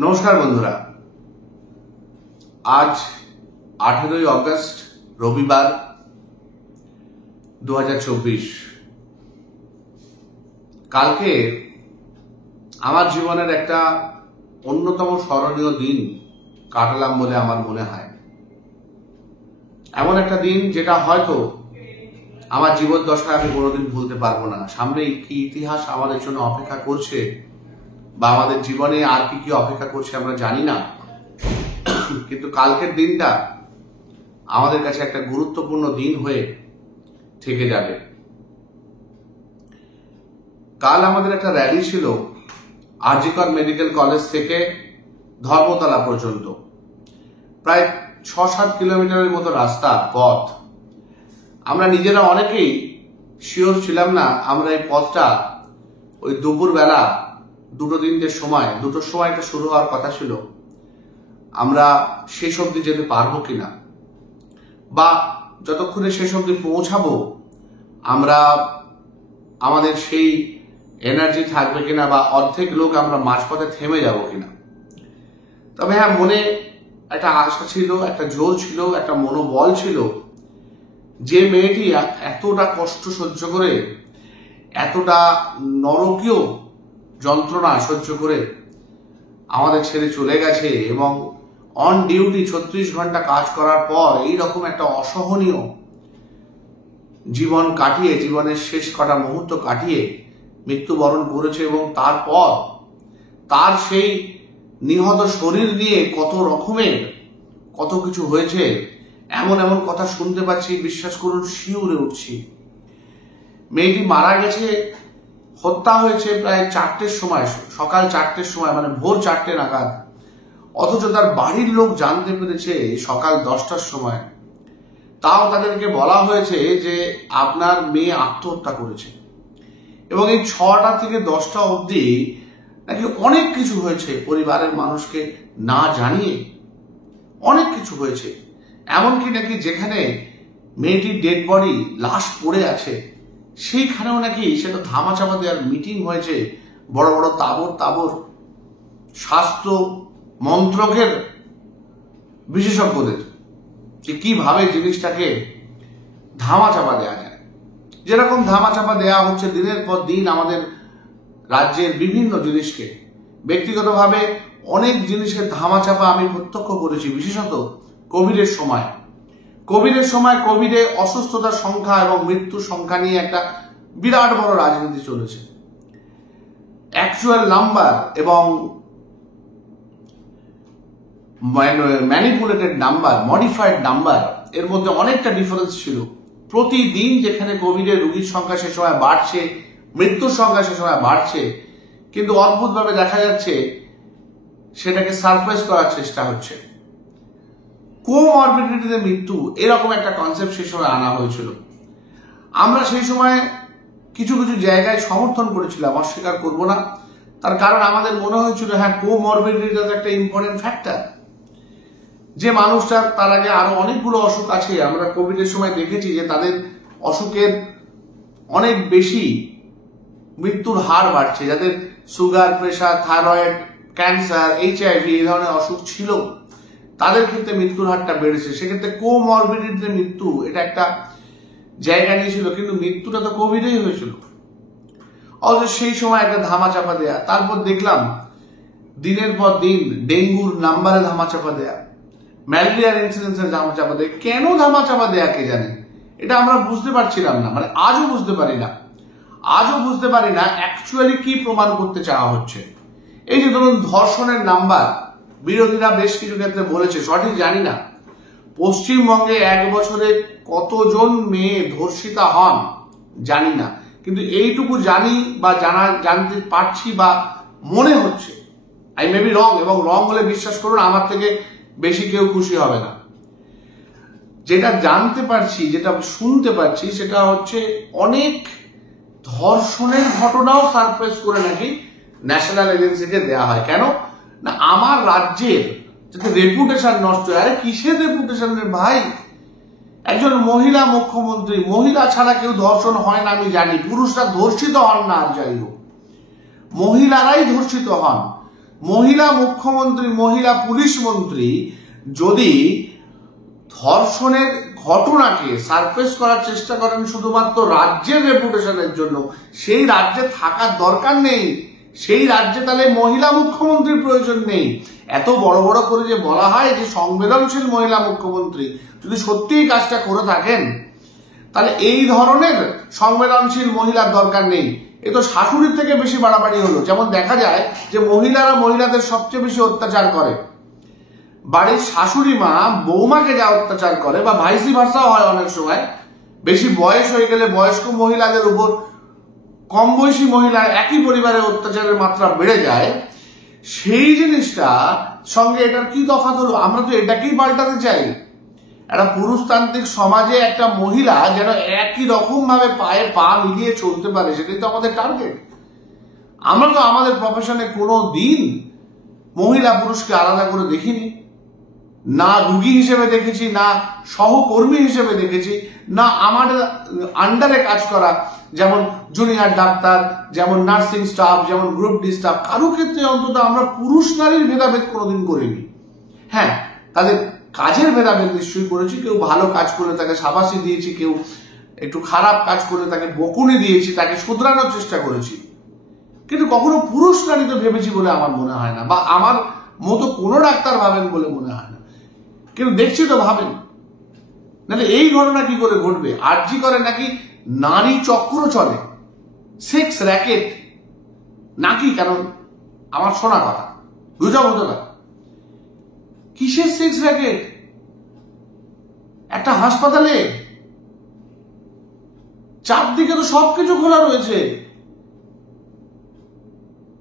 নমস্কার বন্ধুরা, আজ 18ই অগস্ট রবিবার 2024। কালকে আমার জীবনের একটা অন্যতম স্মরণীয় দিন কাটালাম বলে আমার মনে হয়। এমন একটা দিন যেটা হয়তো আমার জীবদ্দশায় আমি কোনোদিন ভুলতে পারবো না। সামনে কি ইতিহাস আমাদের জন্য অপেক্ষা করছে বা আমাদের জীবনে আর কি কি অপেক্ষা করছে আমরা জানি না, কিন্তু কালকের দিনটা আমাদের কাছে একটা গুরুত্বপূর্ণ দিন হয়ে থেকে যাবে। কাল আমাদের একটা র্যালি ছিল আরজিকর মেডিকেল কলেজ থেকে ধর্মতলা পর্যন্ত, প্রায় 6-7 কিলোমিটারের মতো রাস্তা পথ। আমরা নিজেরা অনেকেই শিওর ছিলাম না আমরা এই পথটা ওই দুপুরবেলা 2-3টের সময়, 2টোর সময় এটা শুরু হওয়ার কথা ছিল, আমরা শেষ অবধি যেতে পারবো কিনা, বা যতক্ষণে শেষ অবধি পৌঁছাবো আমরা আমাদের সেই এনার্জি থাকবে কিনা, বা অর্ধেক লোক আমরা মাঝপথে থেমে যাব কিনা। তবে হ্যাঁ, মনে একটা আশা ছিল, একটা জোর ছিল, একটা মনোবল ছিল। যে মেয়েটি এতটা কষ্ট সহ্য করে, এতটা নরকীয় যন্ত্রণা সহ্য করে আমাদের ছেড়ে চলে গেছে এবং অন ডিউটি 36 ঘন্টা কাজ করার পর এইরকম একটা অসহনীয় জীবন কাটিয়ে, জীবনের শেষ কটা মুহূর্ত কাটিয়ে মৃত্যুবরণ করেছে, এবং তারপর তার সেই নিহত শরীর নিয়ে কত রকমের কত কিছু হয়েছে, এমন এমন কথা শুনতে পাচ্ছি, বিশ্বাস করুন শিউরে উঠছি। মেয়েটি মারা গেছে, হত্যা হয়েছে প্রায় 4টের সময়, সকাল 4টের সময়, মানে ভোর 4টে নাগাদ, অথচ তার বাড়ির লোক জানতে পেরেছে সকাল 10টার সময়। তাও তাদেরকে বলা হয়েছে যে আপনার মেয়ে আত্মহত্যা করেছে, এবং এই 6টা থেকে 10টা অবধি নাকি অনেক কিছু হয়েছে, পরিবারের মানুষকে না জানিয়ে অনেক কিছু হয়েছে। এমনকি নাকি যেখানে মেয়েটির ডেড বডি, লাশ পড়ে আছে, সেইখানেও নাকি সেটা ধামাচাপা দেওয়ার মিটিং হয়েছে বড় বড় তাবর স্বাস্থ্য মন্ত্রকের বিশেষজ্ঞদের, যে কিভাবে জিনিসটাকে ধামাচাপা দেওয়া যায়। যেরকম ধামাচাপা দেওয়া হচ্ছে দিনের পর দিন আমাদের রাজ্যের বিভিন্ন জিনিসকে, ব্যক্তিগতভাবে অনেক জিনিসের ধামাচাপা আমি প্রত্যক্ষ করেছি, বিশেষত কোভিডের সময়। কোভিডে অসুস্থতার সংখ্যা এবং মৃত্যুর সংখ্যা নিয়ে একটা বিরাট বড় রাজনীতি চলেছে। অ্যাকচুয়াল নাম্বার এবং ম্যানিপুলেটেড নাম্বার, মডিফাইড নাম্বার, এর মধ্যে অনেকটা ডিফারেন্স ছিল। প্রতিদিন যেখানে কোভিডের রোগীর সংখ্যা সে সময় বাড়ছে, মৃত্যুর সংখ্যা সে সময় বাড়ছে, কিন্তু অদ্ভুতভাবে দেখা যাচ্ছে সেটাকে সারপ্রাইজ করার চেষ্টা হচ্ছে। কোমরবিডিটিতে মৃত্যু, এরকম একটা কনসেপ্ট সেই সময় আনা হয়েছিল। আমরা সেই সময় কিছু কিছু জায়গায় সমর্থন করেছিলাম, অস্বীকার করব না। তার কারণ আমাদের মনে হয়েছিল হ্যাঁ, কোমরবিডিটি একটা ইম্পর্টেন্ট ফ্যাক্টর। যে মানুষটার তার আগে আরো অনেকগুলো অসুখ আছে, আমরা কোভিডের সময় দেখেছি যে তাদের অসুখের অনেক বেশি মৃত্যুর হার বাড়ছে, যাদের sugar, pressure, thyroid, cancer, HIV এই ধরনের অসুখ ছিল, তাদের ক্ষেত্রে মৃত্যুর হারটা বেড়েছে। সেক্ষেত্রে কোমরবিডিটিতে মৃত্যু এটা একটা জায়গা নিয়েছিল, কিন্তু মৃত্যুটা তো কোভিডেই হয়েছিল। অথচ সেই সময় একটা ধামাচাপা দেয়া। তারপর দেখলাম দিনের পর দিন ডেঙ্গুর নাম্বারে ধামাচাপা দেয়া, ম্যালেরিয়ার ইনসিডেন্সের ধামাচাপা দেয়া। কেন ধামাচাপা দেয়া কে জানে, এটা আমরা বুঝতে পারছিলাম না, মানে আজও বুঝতে পারি না অ্যাকচুয়ালি কি প্রমাণ করতে চাওয়া হচ্ছে। এই যে ধরুন ধর্ষণের নাম্বার, বিরোধীরা বেশ কিছু ক্ষেত্রে বলেছে, সঠিক জানি না, পশ্চিমবঙ্গে 1 বছরে কতজন মেয়ে ধর্ষিতা হন জানি না, কিন্তু এইটুকু জানি বা জানতে পারছি বা মনে হচ্ছে। আই মে বি রং, এবং রং হলে বিশ্বাস করুন আমার থেকে বেশি কেউ খুশি হবে না। যেটা জানতে পারছি, যেটা শুনতে পাচ্ছি, সেটা হচ্ছে অনেক ধর্ষণের ঘটনাও সারপ্রাইজ করে নাকি ন্যাশনাল এজেন্সিকে দেওয়া হয়। কেন না, আমার রাজ্যের যাতে রেপুটেশন নষ্ট হয়। আরে কিসের রেপুটেশন রে ভাই, একজন মহিলা মুখ্যমন্ত্রী, মহিলা ছাড়া কেউ ধর্ষণ হয় না আমি জানি, পুরুষরা ধর্ষিত হন না, আর যাই হোক মহিলারাই ধর্ষিত হন। মহিলা মুখ্যমন্ত্রী, মহিলা পুলিশ মন্ত্রী যদি ধর্ষণের ঘটনাকে সারফেস করার চেষ্টা করেন শুধুমাত্র রাজ্যের রেপুটেশনের জন্য, সেই রাজ্যে থাকার দরকার নেই, সেই রাজ্যে তাহলে মহিলা মুখ্যমন্ত্রীর প্রয়োজন নেই। এত বড় বড় করে যে বলা হয় যে সংবেদনশীল মহিলা মুখ্যমন্ত্রী, যদি সত্যিই কাজটা করে থাকেন তাহলে এই ধরনের সংবেদনশীল মহিলার দরকার নেই। এ তো শাশুড়ির থেকে বেশি বাড়াবাড়ি হলো। যেমন দেখা যায় যে মহিলারা মহিলাদের সবচেয়ে বেশি অত্যাচার করে, বাড়ির শাশুড়ি মা বৌমাকে যা অত্যাচার করে, বা ভাইসি ভার্সাও হয় অনেক সময়, বেশি বয়স হয়ে গেলে বয়স্ক মহিলাদের উপর কম বয়সী মহিলার একই পরিবারে অত্যাচারের মাত্রা বেড়ে যায়। সেই জিনিসটা সঙ্গে এটার কি তফাৎ হলো? আমরা তো এটাকেই পাল্টাতে চাই। একটা পুরুষতান্ত্রিক সমাজে একটা মহিলা যেন একই রকম ভাবে পায়ে পা মিলিয়ে চলতে পারে, সেটাই তো আমাদের টার্গেট। আমরা তো আমাদের প্রফেশনে কোনো দিন মহিলা পুরুষকে আলাদা করে দেখিনি, না রুগী হিসেবে দেখেছি, না সহকর্মী হিসেবে দেখেছি, না আমাদের আন্ডারে কাজ করা যেমন জুনিয়র ডাক্তার, যেমন নার্সিং স্টাফ, যেমন গ্রুপ ডি স্টাফ, কারো ক্ষেত্রে অন্তত আমরা পুরুষ নারীর ভেদাভেদ কোনোদিন করিনি। হ্যাঁ, তাদের কাজের ভেদাভেদ নিশ্চয়ই করেছি। কেউ ভালো কাজ করলে তাকে শাবাশি দিয়েছি, কেউ একটু খারাপ কাজ করলে তাকে বকুনি দিয়েছি, তাকে শুধরানোর চেষ্টা করেছি। কিন্তু কখনো পুরুষ নারী তো ভেবেছি বলে আমার মনে হয় না, বা আমার মতো কোনো ডাক্তার ভাবেন বলে মনে হয় না। কিন্তু দেখছি তো ভাবেন, নাহলে এই ঘটনা কি করে ঘটবে? আরজি করে নাকি নারী চক্র চলে, সেক্স র্যাকেট নাকি? কারণ আমার শোনা কথা, বুঝা হতো না কিসের সেক্স র্যাকেট একটা হাসপাতালে? চারদিকে তো সবকিছু খোলা রয়েছে।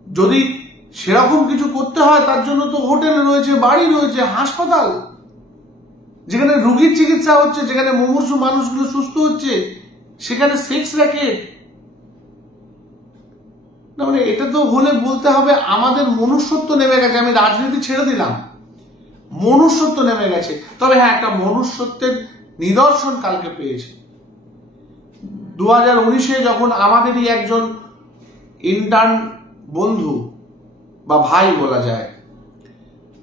যদি সেরকম কিছু করতে হয় তার জন্য তো হোটেল রয়েছে, বাড়ি রয়েছে, হাসপাতাল যেখানে রোগীর চিকিৎসা হচ্ছে, যেখানে মুমূর্ষু মানুষগুলো সুস্থ হচ্ছে, সেখানে সেক্স র্যাকেট? না মানে এটা তো হলে বলতে হবে আমাদের মনুষ্যত্ব নেমে গেছে। আমি রাজনীতি ছেড়ে দিলাম, মনুষ্যত্ব নেমে গেছে। তবে হ্যাঁ, একটা মনুষ্যত্বের নিদর্শন কালকে পেয়েছে। 2019-এ যখন আমাদেরই একজন ইন্টার্ন বন্ধু বা ভাই বলা যায়,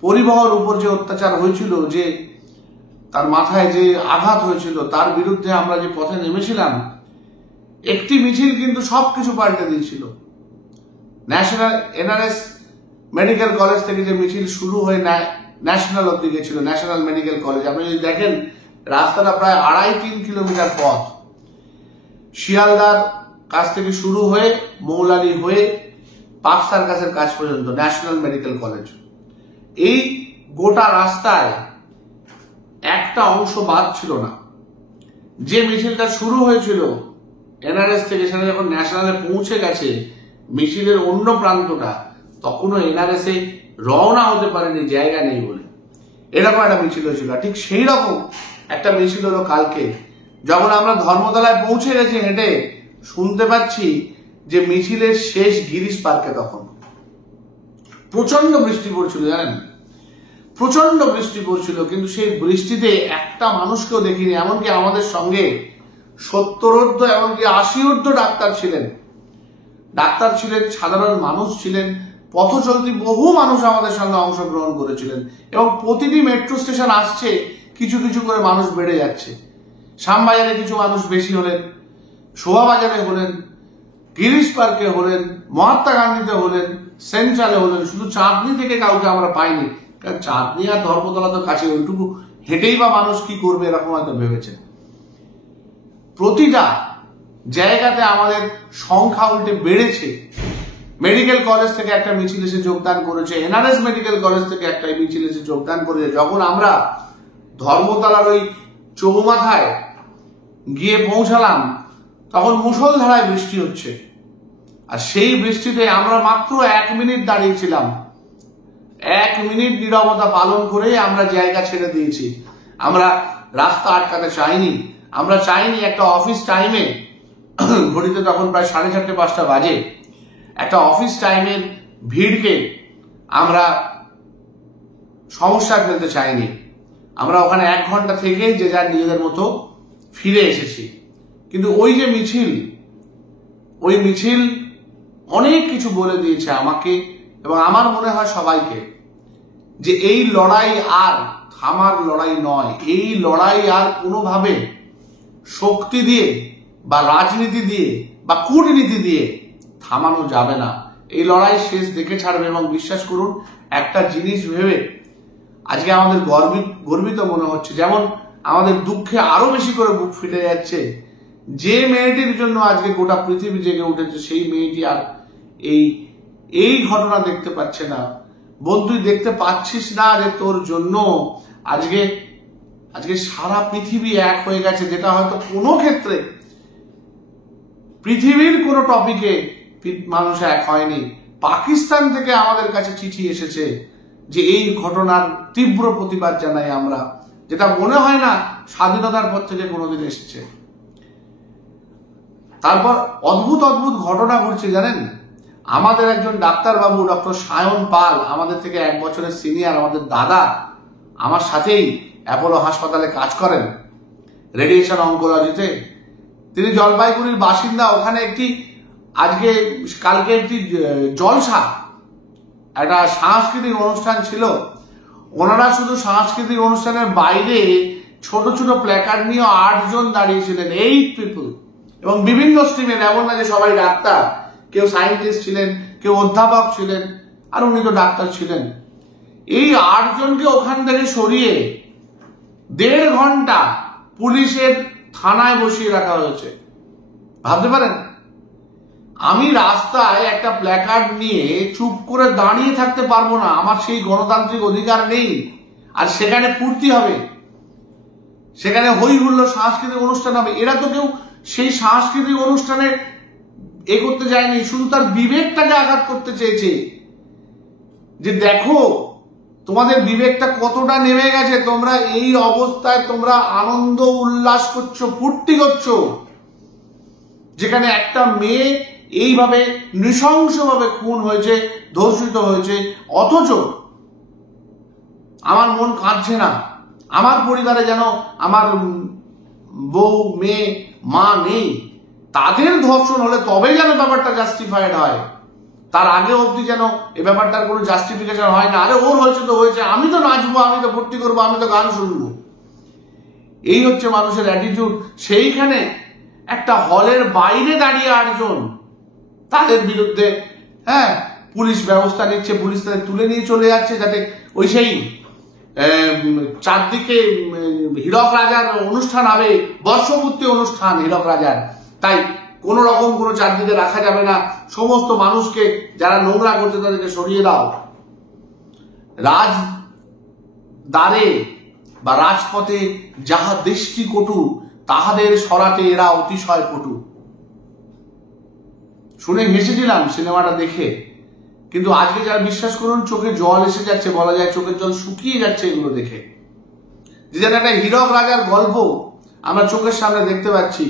পরিবহন উপর যে অত্যাচার হয়েছিল, যে তার মাথায় যে আঘাত হয়েছিল, তার বিরুদ্ধে আমরা যে পথে নেমেছিলাম, একটি মিছিল কিন্তু সবকিছু পাল্টে দিয়েছিল। ন্যাশনাল NRS মেডিকেল কলেজ থেকে যে মিছিল শুরু হয়ে ন্যাশনাল অব্দি গেছিল, ন্যাশনাল মেডিকেল কলেজ, আপনি যদি দেখেন রাস্তাটা প্রায় 2.5-3 কিলোমিটার পথ, শিয়ালদার কাছ থেকে শুরু হয়ে মৌলালি হয়ে পার্ক সার্কাসের কাছ পর্যন্ত ন্যাশনাল মেডিকেল কলেজ। এই গোটা রাস্তায় একটা অংশ বাদ ছিল না। যে মিছিলটা শুরু হয়েছিল NRS থেকে, সেটা যখন ন্যাশনালে পৌঁছে গেছে মিছিলের অন্য প্রান্তটা, তখনও NRS-এ রওনা হতে পারেনি, জায়গা নেই বলে। এরকম একটা মিছিল হয়েছিল। ঠিক সেই রকম একটা মিছিল হলো কালকে, যখন আমরা ধর্মতলায় পৌঁছে গেছি হেঁটে, শুনতে পাচ্ছি যে মিছিলের শেষ গিরিশ পার্কে তখন প্রচন্ড বৃষ্টি পড়ছিল, জানেন, প্রচন্ড বৃষ্টি পড়ছিল। কিন্তু সেই বৃষ্টিতে একটা মানুষকেও দেখিনি। এমনকি আমাদের সঙ্গে 70 এমনকি 80 ডাক্তার ছিলেন, সাধারণ মানুষ ছিলেন, পথ চলতি বহু মানুষ আমাদের সঙ্গে অংশগ্রহণ করেছিলেন। এবং প্রতিটি মেট্রো স্টেশন আসছে, কিছু কিছু করে মানুষ বেড়ে যাচ্ছে। শ্যামবাজারে কিছু মানুষ বেশি হলেন, শোভাবাজারে হলেন, গিরিশ পার্কে হলেন, মহাত্মা গান্ধীতে হলেন, সেন্ট্রালে হলেন। শুধু চাঁদনি থেকে কাউকে আমরা পাইনি, কারণ চাঁদনি আর ধর্মতলা তো কাছে, ওইটুকু হেঁটেই বা মানুষ কি করবে এরকম হয়তো ভেবেছে। প্রতিটা জায়গাতে আমাদের সংখ্যা উল্টে বেড়েছে। মেডিকেল কলেজ থেকে একটা মিছিল এসে যোগদান করেছে, NRS মেডিকেল কলেজ থেকে একটা মিছিল এসে যোগদান করেছে। যখন আমরা ধর্মতলার ওই চৌমাথায় গিয়ে পৌঁছালাম, তখন মুষলধারায় বৃষ্টি হচ্ছে। আর সেই বৃষ্টিতে আমরা মাত্র 1 মিনিট দাঁড়িয়েছিলাম। 1 মিনিট নীরবতা পালন করে আমরা জায়গা ছেড়ে দিয়েছি। আমরা রাস্তা আটকাতে চাইনি। আমরা চাইনি একটা অফিস টাইমে, ঘড়িতে তখন প্রায় 4:30-5টা বাজে, একটা অফিস টাইমের ভিড়কে আমরা সমস্যা ফেলতে চাইনি। আমরা ওখানে 1 ঘন্টা থেকে যে যার নিজেদের মতো ফিরে এসেছি। কিন্তু ওই যে মিছিল, ওই মিছিল অনেক কিছু বলে দিয়েছে আমাকে এবং আমার মনে হয় সবাইকে, যে এই লড়াই আর থামার লড়াই নয়। এই লড়াই আর কোনোভাবে শক্তি দিয়ে বা রাজনীতি দিয়ে বা কূটনীতি দিয়ে থামানো যাবে না। এই লড়াই শেষ দেখে ছাড়বে। এবং বিশ্বাস করুন, একটা জিনিস ভেবে আজকে আমাদের গর্বিত মনে হচ্ছে, যেমন আমাদের দুঃখে আরো বেশি করে বুক ফেটে যাচ্ছে। যে মেয়েটির জন্য আজকে গোটা পৃথিবী জেগে উঠেছে, সেই মেয়েটি আর এই ঘটনা দেখতে পাচ্ছে না। বোন, তুই দেখতে পাচ্ছিস না যে তোর জন্য আজকে সারা পৃথিবী এক হয়ে গেছে, যেটা হয়তো কোনো ক্ষেত্রে পৃথিবীর কোনো টপিকে মানুষ এক হয়নি। পাকিস্তান থেকে আমাদের কাছে চিঠি এসেছে যে এই ঘটনার তীব্র প্রতিবাদ জানাই আমরা, যেটা মনে হয় না স্বাধীনতার পর থেকে কোনোদিন এসেছে। তারপর অদ্ভুত অদ্ভুত ঘটনা ঘটছে জানেন। আমাদের একজন ডাক্তারবাবু, ডক্টর সায়ন পাল, আমাদের থেকে 1 বছরের সিনিয়র, আমাদের দাদা, আমার সাথেই অ্যাপোলো হাসপাতালে কাজ করেন রেডিয়েশন অঙ্কোলজিতে। তিনি জলপাইগুড়ির বাসিন্দা। ওখানে কালকে একটি জলসা, একটা সাংস্কৃতিক অনুষ্ঠান ছিল। ওনারা শুধু সাংস্কৃতিক অনুষ্ঠানের বাইরে ছোট ছোট প্ল্যাকার্ড নিয়ে 8 জন দাঁড়িয়েছিলেন, 8 পিপল, এবং বিভিন্ন স্ট্রিমের। এমন না যে সবাই ডাক্তার, কেউ সায়েন্টিস্ট ছিলেন, কেউ অধ্যাপক ছিলেন, আর উনি তো ডাক্তার ছিলেন। এই 8 জনকে ওখান থেকে সরিয়ে 1.5 ঘন্টা পুলিশের থানায় বসিয়ে রাখা হয়েছে। ভাবতে পারেন, আমি রাস্তায় একটা প্ল্যাকার্ড নিয়ে চুপ করে দাঁড়িয়ে থাকতে পারবো না, আমার সেই গণতান্ত্রিক অধিকার নেই। আর সেখানে ফুর্তি হবে, সেখানে হই হুল্লো সাংস্কৃতিক অনুষ্ঠান হবে। এরা তো কেউ সেই সাংস্কৃতিক অনুষ্ঠানে করতে যায়নি, শুধু তার বিবেকটাকে আঘাত করতে চেয়েছে, যে দেখো তোমাদের বিবেকটা কতটা নেমে গেছে, তোমরা এই অবস্থায় তোমরা আনন্দ উল্লাস করছো, ফুর্তি করছো, যেখানে একটা মেয়ে এইভাবে নৃশংসভাবে খুন হয়েছে, ধর্ষিত হয়েছে, অথচ আমার মন কাঁদছে না। আমার পরিবারে যেন আমার বউ, মেয়ে, মা নেই, তাদের ধর্ষণ হলে তবে যেন ব্যাপারটা জাস্টিফাইড হয়। তার আগে অবধি যেন এই ব্যাপারটার কোনো জাস্টিফিকেশন হয় না। আরে ওর হয়েছে তো হয়েছে, আমি তো নাচবো, আমি তো ভর্তি করবো, আমি তো গান শুনবো। এই হচ্ছে মানুষের অ্যাটিটিউড। সেইখানে একটা হলের বাইরে দাঁড়িয়ে 8 জন, তাদের বিরুদ্ধে পুলিশ ব্যবস্থা নিচ্ছে, পুলিশ তাদের তুলে নিয়ে চলে যাচ্ছে, যাতে ওই সেই চারদিকে হীরক রাজার অনুষ্ঠান হবে, বর্ষপূর্তি অনুষ্ঠান হীরক রাজার, তাই কোন রকম কোনো চারদিকে রাখা যাবে না, সমস্ত মানুষকে যারা নোংরা করছে তাদেরকে সরিয়ে দাও। রাজদ্বারে বা রাজপথে যাহা দৃষ্টি কটু, তাহাদের সরাতে এরা অতিশয় পটু। শুনে হেসেছিলাম সিনেমাটা দেখে, কিন্তু আজকে যারা বিশ্বাস করুন চোখে জল এসে যাচ্ছে, বলা যায় চোখের জল শুকিয়ে যাচ্ছে এগুলো দেখে। যে যেন একটা হীরক রাজার গল্প আমরা চোখের সামনে দেখতে পাচ্ছি,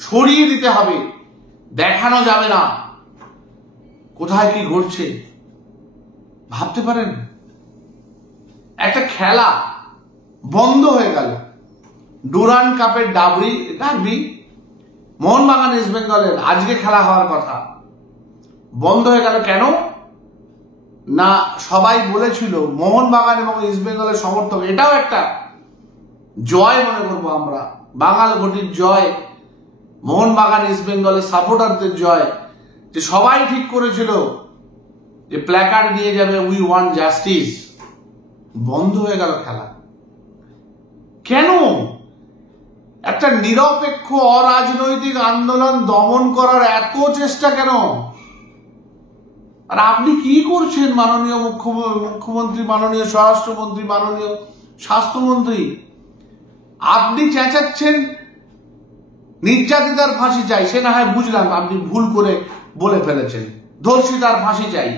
সরিয়ে দিতে হবে, দেখানো যাবে না কোথায় কি ঘটছে। ভাবতে পারেন, একটা খেলা বন্ধ হয়ে গেল, ডুরান্ড কাপের ডার্বি, মোহনবাগান ইস্ট বেঙ্গলের আজকে খেলা হওয়ার কথা, বন্ধ হয়ে গেল। কেন না, সবাই বলেছিল মোহনবাগান এবং ইস্ট বেঙ্গলের সমর্থক, এটাও একটা জয় মনে করবো আমরা, বাঙাল ঘটির জয়, মোহনবাগান ইস্ট বেঙ্গলের সাপোর্টারদের জয়, যে সবাই ঠিক করেছিল যে প্ল্যাকার্ড নিয়ে যাবে উই ওয়ান্ট জাস্টিস। বন্ধ হয়ে গেল খেলা। কেন? একটা নিরপেক্ষ অরাজনৈতিক আন্দোলন দমন করার এত চেষ্টা কেন? আর আপনি কি করছেন মাননীয় মুখ্যমন্ত্রী, মাননীয় স্বরাষ্ট্রমন্ত্রী, মাননীয় স্বাস্থ্যমন্ত্রী? আপনি চেঁচাচ্ছেন নির্যাতিতার ফাঁসি চাই, সে না হয় বুঝলাম আপনি ভুল করে বলে ফেলেছেন, ধর্ষিতার ফাঁসি চাই,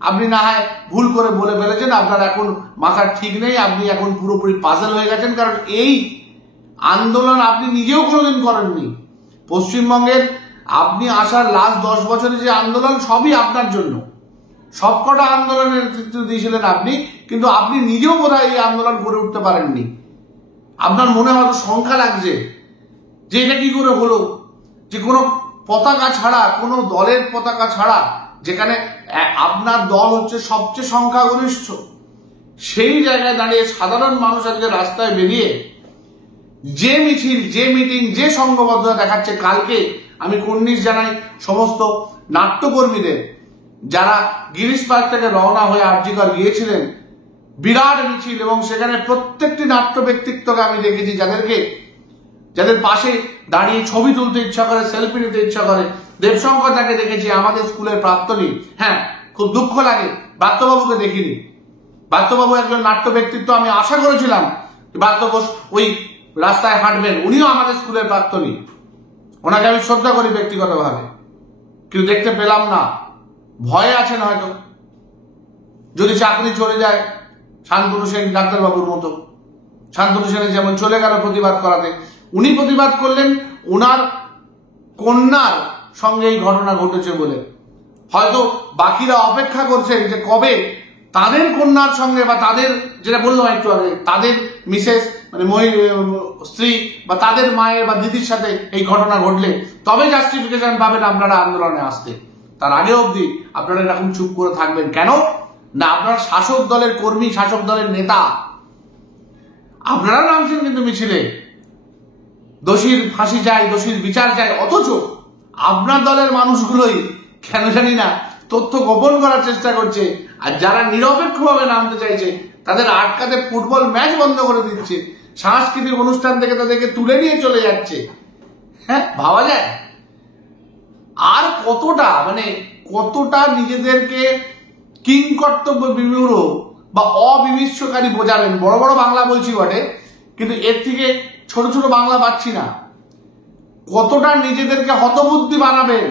আপনি না হয় ভুল করে বলে ফেলেছেন, আপনার এখন মাথার ঠিক নেই, আপনি এখন পুরোপুরি পাজল হয়ে গেছেন, কারণ এই আন্দোলন আপনি নিজেও কোনোদিন করেননি। পশ্চিমবঙ্গের আপনি আসার লাস্ট 10 বছরে যে আন্দোলন, সবই আপনার জন্য, সবকটা আন্দোলনের নেতৃত্ব দিয়েছিলেন আপনি, কিন্তু আপনি নিজেও বোধহয় এই আন্দোলন করে উঠতে পারেননি। আপনার মনে হয়তো শঙ্কা লাগছে যে এটা কি করে হলো, যে কোনো পতাকা ছাড়া, কোনো দলের পতাকা ছাড়া যেখানে আপনার দল হচ্ছে সবচেয়ে সংখ্যাগরিষ্ঠ, সেই জায়গায় দাঁড়িয়ে সাধারণ মানুষ আজকে রাস্তায় বেরিয়ে যে মিছিল, যে মিটিং, যে সংঘবদ্ধতা দেখাচ্ছে, কালকে আমি কুর্নিশ জানাই সমস্ত নাট্যকর্মীদের যারা গিরিশ পার্ক থেকে রওনা হয়ে আরজিকর গিয়েছিলেন, বিরাট মিছিল, এবং সেখানে প্রত্যেকটি নাট্য ব্যক্তিত্বকে আমি দেখেছি যাদের পাশে দাঁড়িয়ে ছবি তুলতে ইচ্ছা করে, সেলফি নিতে ইচ্ছা করে। দেবশঙ্কর তাকে দেখেছি, আমাদের স্কুলের প্রাক্তনী। হ্যাঁ, খুব দুঃখ লাগে ব্রাত্যবাবুকে দেখিনি। ব্রাত্যবাবু একজন নাট্য ব্যক্তিত্ব, আমি আশা করেছিলাম ব্রাত্য বোস ওই রাস্তায় হাঁটবেন, উনিও আমাদের স্কুলের প্রাক্তনী, ওনাকে আমি শ্রদ্ধা করি ব্যক্তিগতভাবে, কিন্তু দেখতে পেলাম না। ভয়ে আছেন হয়তো, যদি চাকরি চলে যায় শান্তনু সেন ডাক্তারবাবুর মতো। শান্তনু সেনের যেমন চলে গেল প্রতিবাদ করাতে, উনি প্রতিবাদ করলেন ওনার কন্যার সঙ্গে এই ঘটনা ঘটেছে বলে। হয়তো বাকিরা অপেক্ষা করছেন যে কবে তাদের কন্যার সঙ্গে, বা তাদের, যেটা বললাম একটু আগে, তাদের মিসেস মানে স্ত্রী বা তাদের মায়ের বা দিদির সাথে এই ঘটনা ঘটলে তবে জাস্টিফিকেশন পাবেন আপনারা আন্দোলনে আসতে। তার আগে অবধি আপনারা এরকম চুপ করে থাকবেন কেন? না, আপনারা শাসক দলের কর্মী, শাসক দলের নেতা, আপনারা নামছেন কিন্তু মিছিলে, দোষীর ফাঁসি চাই, দোষীর বিচার চাই, অথচ আপনার দলের মানুষগুলোই কেন জানি না তথ্য গোপন করার চেষ্টা করছে, আর যারা নিরপেক্ষভাবে নামতে চাইছে তাদের আটকাতে ফুটবল ম্যাচ বন্ধ করে দিচ্ছে, সাংস্কৃতিক অনুষ্ঠান থেকে তাদেরকে তুলে নিয়ে চলে যাচ্ছে। হ্যাঁ, ভাবা যায়? আর কতটা নিজেদেরকে কিংকর্তব্য বিমূঢ় বা অবিমিশ্রকারী বোঝাবেন? বড় বড় বাংলা বলছি বটে, কিন্তু এর থেকে ছোট ছোট বাংলা পাচ্ছি না। কতটা নিজেদেরকে হতবুদ্ধি বানাবেন?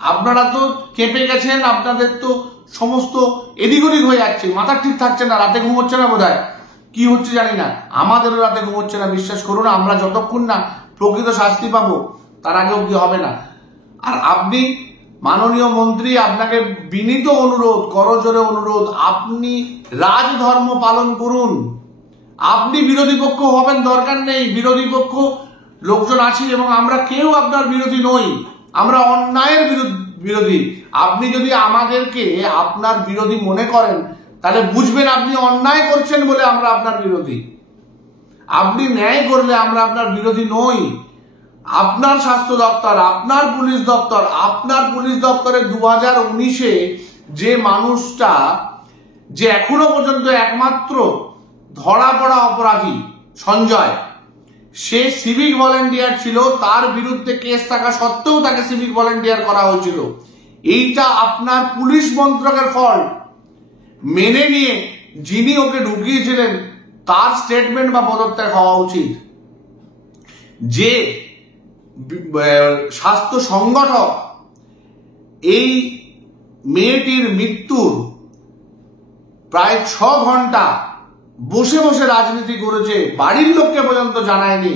আপনারা তো কেঁপে গেছেন, আপনাদের তো সমস্ত এদিক ওদিক হয়ে যাচ্ছে, মাথা ঠিক থাকছে না, রাতে ঘুমোচ্ছে না, বোধহয় কি হচ্ছে জানি না, আমাদেরও রাতে ঘুমোচ্ছে না। বিশ্বাস করুন, আমরা যতক্ষণ না প্রকৃত শাস্তি পাবো তার আগে অব্দি হবে না। আর আপনি মাননীয় মন্ত্রী, আপনাকে বিনীত অনুরোধ, করজোরে অনুরোধ, আপনি রাজধর্ম পালন করুন। আপনি বিরোধী পক্ষ হবেন দরকার নেই, বিরোধী পক্ষ লোকজন আছে এবং আমরা কেউ আপনার বিরোধী নই, আমরা অন্যায়ের বিরোধী। আপনি যদি আমাদেরকে আপনার বিরোধী মনে করেন তাহলে বুঝবেন আপনি অন্যায় করছেন বলে আমরা আপনার বিরোধী। আপনি ন্যায় করলে আমরা আপনার বিরোধী নই। আপনার স্বাস্থ্য দপ্তর, আপনার পুলিশ দপ্তরে 2019-এ যে মানুষটা, যে এখনো পর্যন্ত একমাত্র ধরা পড়া অপরাধী সঞ্জয়, সে সিভিক ভলেন্টিয়ার ছিল, তার বিরুদ্ধে কেস থাকা সত্ত্বেও তাকে সিভিক ভলেন্টিয়ার করা হয়েছিল। এইটা আপনার পুলিশ মন্ত্রকের ফল্ট। মেনে নিয়ে যিনি ওকে ঢুকিয়েছিলেন তার স্টেটমেন্ট বা পদত্যাগ হওয়া উচিত। যে স্বাস্থ্য সংগঠক এই মেয়েটির মৃত্যুর প্রায় 6 ঘন্টা বসে বসে রাজনীতি করেছে, বাড়ির লোককে পর্যন্ত জানায়নি,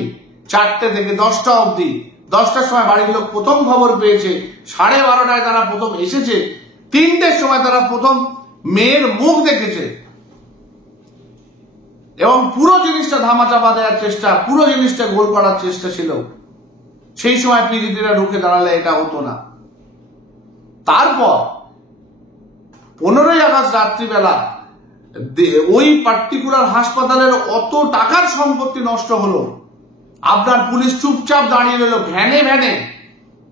4টে থেকে 10টা অবধি। 10টার সময় বাড়ির লোক প্রথম খবর পেয়েছে, 12:30টায় তারা প্রথম এসেছে, 3টের সময় তারা প্রথম মেয়ের মুখ দেখেছে, এবং পুরো জিনিসটা ধামাচাপা দেওয়ার চেষ্টা, পুরো জিনিসটা গোল করার চেষ্টা ছিল। সেই সময় পিজিটিরা ঢুকে দাঁড়ালে এটা হতো না। তারপর 15ই আগস্ট রাত্রিবেলা ওই পার্টিকুলার হাসপাতালের অত টাকার সম্পত্তি নষ্ট হলো, আপনার পুলিশ চুপচাপ দাঁড়িয়ে রইল, ভ্যানে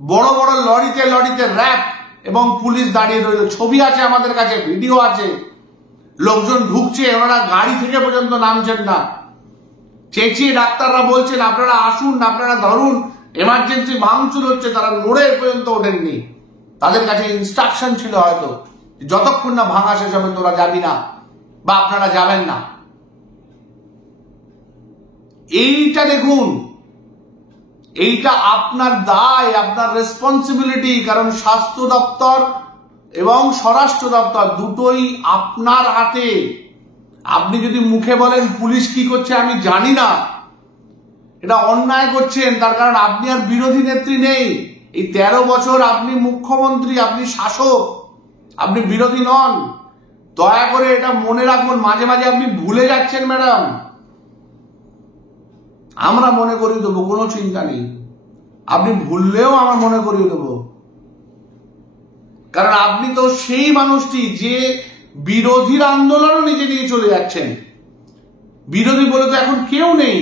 বড় বড় লরিতে র্যাব এবং পুলিশ দাঁড়িয়ে রইল। ছবি আছে আমাদের কাছে, ভিডিও আছে, লোকজন ঢুকছে, ওনারা গাড়ি থেকে পর্যন্ত নামছেন না, চেঁচিয়ে ডাক্তাররা বলছেন আপনারা আসুন, আপনারা ধরুন, এমার্জেন্সি ভাঙচুর হচ্ছে, তারা নড়ে পর্যন্ত ওঠেননি। তাদের কাছে ইনস্ট্রাকশন ছিল হয়তো যতক্ষণ না ভাঙা শেষ হবে তোরা যাবি না বা আপনারা যাবেন না। এইটা দেখুন, এইটা আপনার দায়, আপনার রেসপন্সিবিলিটি, কারণ স্বাস্থ্য দপ্তর এবং স্বরাষ্ট্র দপ্তর দুটোই আপনার হাতে। আপনি যদি মুখে বলেন পুলিশ কি করছে আমি জানি না, এটা অন্যায় করছেন, তার কারণ আপনি আর বিরোধী নেত্রী নেই। এই 13 বছর আপনি মুখ্যমন্ত্রী, আপনি শাসক, আপনি বিরোধী নন। দয়া করে এটা মনে রাখুন, মাঝে মাঝে আপনি ভুলে যাচ্ছেন ম্যাডাম। আমরা মনে করিয়ে দেবো, কোনো চিন্তা নেই, আপনি ভুললেও আমরা মনে করিয়ে দেবো। কারণ আপনি তো সেই মানুষটি যে বিরোধীর আন্দোলনও নিজে নিয়ে চলে যাচ্ছেন। বিরোধী বলে তো এখন কেউ নেই,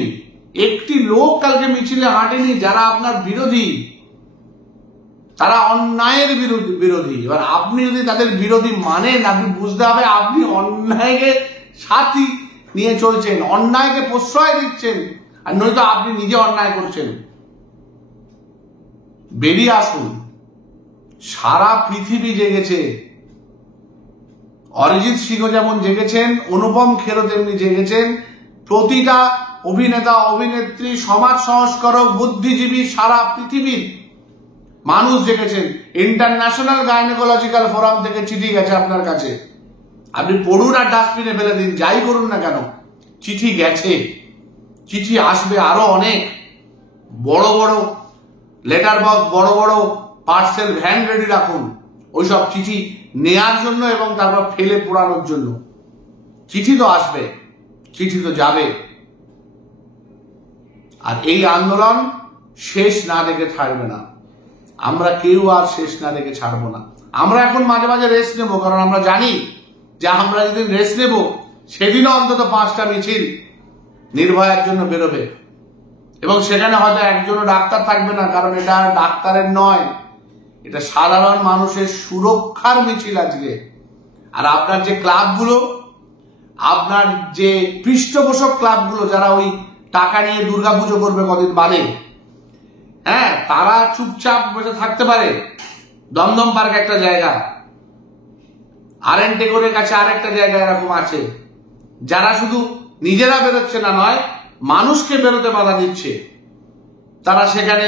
একটি লোক কালকে মিছিলে হাঁটেনি যারা আপনার বিরোধী, তারা অন্যায়ের বিরোধী। এবার আপনি যদি তাদের বিরোধী মানেন, আপনি বুঝতে হবে আপনি অন্যায়কে সাথী নিয়ে চলছেন, অন্যায়কে প্রশ্রয় দিচ্ছেন, আর নয়তো আপনি নিজে অন্যায় করছেন। বেরিয়ে আসুন। সারা পৃথিবী জেগেছে। অরিজিৎ সিংহ যেমন জেগেছেন, অনুপম খেরও তেমনি জেগেছেন। প্রতিটা অভিনেতা, অভিনেত্রী, সমাজ সংস্কারক, বুদ্ধিজীবী, সারা পৃথিবীর মানুষ জেগেছেন। ইন্টারন্যাশনাল গাইনোকোলজিক্যাল ফোরাম থেকে চিঠি গেছে আপনার কাছে, আপনি পড়ুন আর ডাস্টবিনে ফেলে দিন, যাই করুন না কেন। চিঠি গেছে, চিঠি আসবে আরো অনেক। বড় বড় লেটার বক্স, বড় বড় পার্সেল ভ্যান রেডি রাখুন ওইসব চিঠি নেয়ার জন্য এবং তারপর ফেলে পোড়ানোর জন্য। চিঠি তো আসবে, চিঠি তো যাবে। আর এই আন্দোলন শেষ না দেখে ছাড়বে না। আমরা কেউ আর শেষ না দেখে ছাড়বো না। আমরা এখন মাঝে মাঝে রেস্ট নেব, কারণ আমরা জানি যে আমরা যেদিন রেস্ট নেব সেদিনও অন্তত 5টা মিছিল নির্ভয়ার জন্য বেরোবে, এবং সেখানে হয়তো একজনও ডাক্তার থাকবে না, কারণ এটা ডাক্তারের নয়, এটা সাধারণ মানুষের সুরক্ষার মিছিল আজকে। আর আপনার যে ক্লাবগুলো, আপনার যে পৃষ্ঠপোষক ক্লাবগুলো, যারা ওই টাকা নিয়ে দুর্গাপুজো করবে কদিন বাদে, হ্যাঁ, তারা চুপচাপ বসে থাকতে পারে। দমদম পার্ক একটা জায়গা, আরএন টেগোরের কাছে আরেকটা জায়গা এরকম আছে, যারা শুধু নিজেরা বেরোচ্ছে না, নয় মানুষকে বেরোতে বাধা দিচ্ছে। তারা সেখানে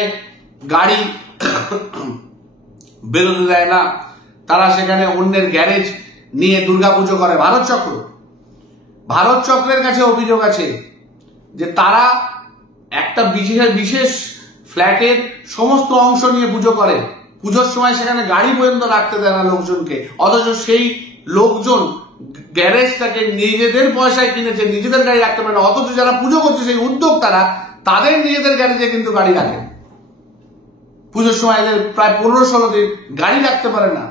গাড়ি বেরোতে দেয় না, তারা সেখানে অন্যের গ্যারেজ নিয়ে দুর্গাপুজো করে। ভারত চক্রের কাছে অভিযোগ আছে যে তারা একটা বিশেষ ফ্ল্যাটের সমস্ত অংশ নিয়ে পুজো করে, পুজোর সময় সেখানে গাড়ি পর্যন্ত রাখতে দেয় না লোকজনকে, অথচ সেই লোকজন গ্যারেজটাকে নিজেদের পয়সায় কিনেছে, নিজেদের গাড়ি রাখতে পারে না, অথচ যারা পুজো করছে সেই উদ্যোক্তারা তাদের নিজেদের গ্যারেজে কিন্তু গাড়ি রাখে। পুজোর সময় এদের প্রায় 15-16 দিন গাড়ি রাখতে পারে না,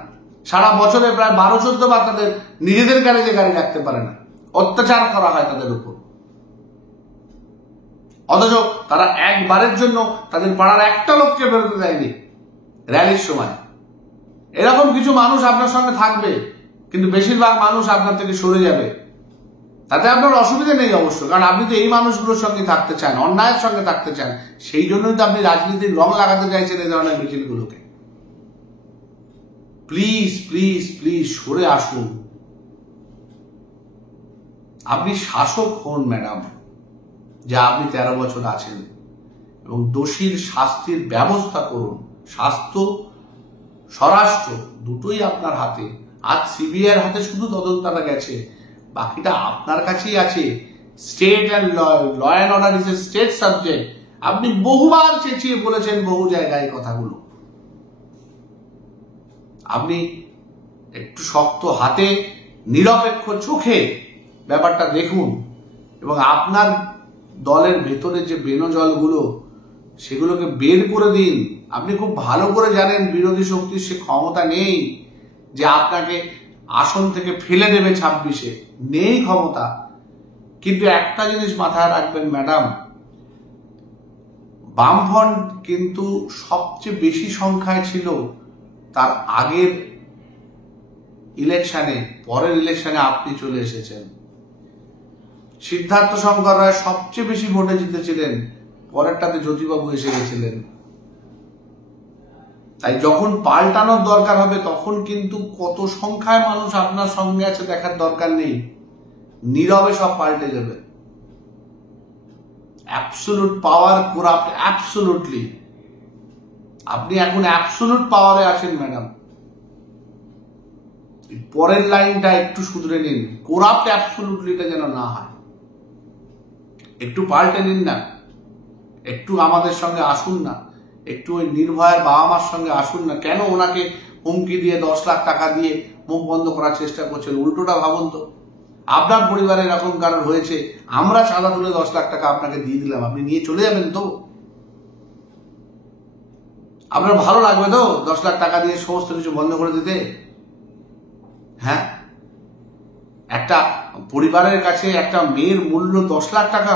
সারা বছরে প্রায় 12-14 বার তাদের নিজেদের গ্যারেজে গাড়ি রাখতে পারে না, অত্যাচার করা হয় তাদের উপর। অথচ তারা একবারের জন্য তাদের পাড়ার একটা লোককে বেরোতে দেয়নি র্যালির সময়। এরকম কিছু মানুষ আপনার সঙ্গে থাকবে, কিন্তু বেশিরভাগ মানুষ আপনার থেকে সরে যাবে। তাতে আপনার অসুবিধা নেই অবশ্য, কারণ আপনি তো এই মানুষগুলোর সঙ্গে থাকতে চান, অন্যায়ের সঙ্গে থাকতে চান। সেই জন্যই তো আপনি রাজনীতির রং লাগাতে চাইছেন এই ধরনের মিছিলগুলোকে। প্লিজ প্লিজ প্লিজ সরে আসুন। আপনি শাসক হন ম্যাডাম, যা আপনি 13 বছর আছেন, এবং দোষীর শাস্তির ব্যবস্থা করুন। স্বাস্থ্য, স্বরাষ্ট্র দুটোই আপনার হাতে। আজ সিবিআইয়ের হাতে শুধু তদন্তটা গেছে, বাকিটা আপনার কাছেই আছে। State and law and order is a state subject. আপনি বহুবার চেঁচিয়ে বলেছেন বহু জায়গায় কথাগুলো। আপনি একটু শক্ত হাতে, নিরপেক্ষ চোখে ব্যাপারটা দেখুন, এবং আপনার দলের ভেতরে যে বেনজলগুলো সেগুলোকে বের করে দিন। আপনি খুব ভালো করে জানেন বিরোধী শক্তির সে ক্ষমতা নেই যে আপনাকে আসন থেকে ফেলে দেবে 26-এ, নেই ক্ষমতা। কিন্তু একটা জিনিস মাথায় রাখবেন ম্যাডাম, বামফ্রন্ট কিন্তু সবচেয়ে বেশি সংখ্যায় ছিল তার আগের ইলেকশনে। পরের ইলেকশনে আপনি চলে এসেছেন। সিদ্ধার্থ শঙ্কর রায় সবচেয়ে বেশি ভোটে জিতেছিলেন, পরেরটাতে জ্যোতিবাবু এসে গেছিলেন। তাই যখন পাল্টানোর দরকার হবে তখন কিন্তু কত সংখ্যায় মানুষ আপনার সঙ্গে আছে দেখার দরকার নেই, নীরবে সব পাল্টে যাবে। অ্যাবসোলুট পাওয়ার করাপ্ট, অ্যাবসোলুটলি। আপনি এখন অ্যাবসোলুট পাওয়ারে আছেন ম্যাডাম। পরের লাইনটা একটু শুধরে নিন, করাপ্ট অ্যাবসোলুটলিটা যেন না হয়। একটু পাল্টে নিন না, একটু আমাদের সঙ্গে আসুন না, একটু ওই নির্ভয়ার বাবা মার সঙ্গে আসুন না। কেন ওনাকে হুমকি দিয়ে 10 লাখ টাকা দিয়ে মুখ বন্ধ করার চেষ্টা করছেন? উল্টোটা ভাবুন তো, আপনার পরিবারে এরকম কারণ হয়েছে, আমরা চাঁদা তুলে 10 লাখ টাকা আপনাকে দিয়ে দিলাম, আপনি নিয়ে চলে যাবেন তো? আপনার ভালো লাগবে তো 10 লাখ টাকা দিয়ে সমস্ত কিছু বন্ধ করে দিতে? হ্যাঁ, একটা পরিবারের কাছে একটা মেয়ের মূল্য 10 লাখ টাকা।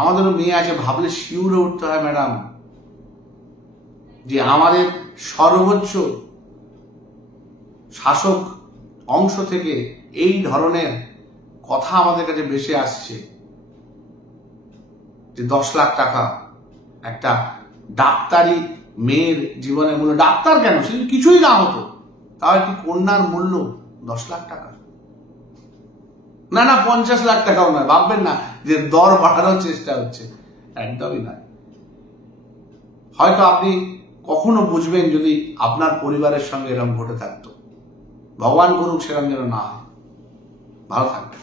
আমাদেরও মেয়ে আছে, ভাবলে শিউরে উঠতে হয় ম্যাডাম, যে আমাদের সর্বোচ্চ শাসক অংশ থেকে এই ধরনের কথা আমাদের কাছে ভেসে আসছে, যে 10 লাখ টাকা একটা ডাক্তারি মেয়ের জীবনের মূল্য। ডাক্তার কেন, সে কিছুই না হতো, তাও একটি কন্যার মূল্য 10 লাখ টাকা। না না, 50 লাখ টাকাও নয়, ভাববেন না যে দর বাড়ানোর চেষ্টা হচ্ছে, একদমই নয়। হয়তো আপনি কখনো বুঝবেন যদি আপনার পরিবারের সঙ্গে এরকম ঘটে থাকতো। ভগবান করুক সেরকম যেন না হয়। ভালো থাকবেন।